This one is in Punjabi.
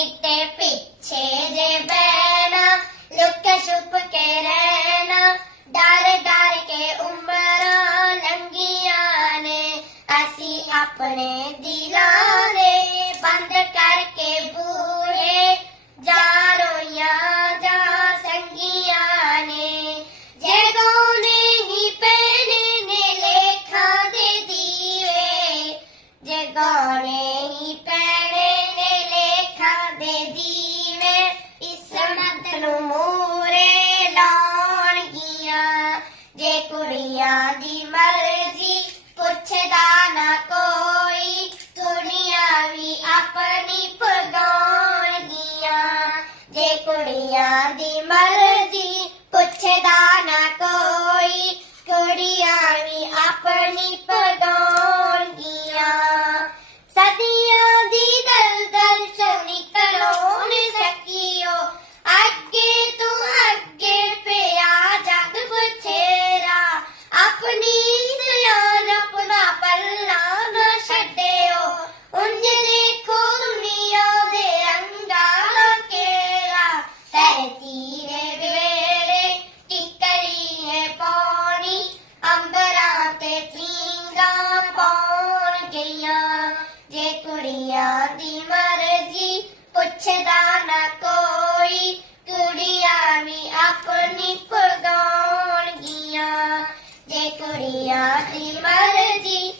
ਕਿਤੇ ਪਿੱਛੇ ਜੇ ਬਹਿਣਾ ਲੁੱਕ ਛੁਪ ਕੇ ਰਹਿਣਾ ਡਰ ਡਰ ਕੇ ਉਮਰਾਂ ਲੰਗੀਆਂ ਨੇ ਅਸੀਂ ਆਪਣੇ ਦਿਲਾਂ ਜੇ ਕੁੜੀਆਂ ਦੀ ਮਰਜ਼ੀ, ਪੁੱਛਦਾ ਨਾ ਕੋਈ। ਕੁੜੀਆਂ ਵੀ ਆਪਣੀ ਭਗਾਉਣਗੀਆਂ। ਜੇ ਕੁੜੀਆਂ ਦੀ ਮਰਜ਼ੀ, ਪੁੱਛਦਾ ਗਈਆਂ ਜੇ ਕੁੜੀਆਂ ਦੀ ਮਰਜ਼ੀ ਪੁੱਛਦਾ ਨਾ ਕੋਈ, ਕੁੜੀਆਂ ਵੀ ਆਪਣੀ ਭਗਾਉਣਗੀਆਂ। ਜੇ ਕੁੜੀਆਂ ਦੀ ਮਰਜ਼ੀ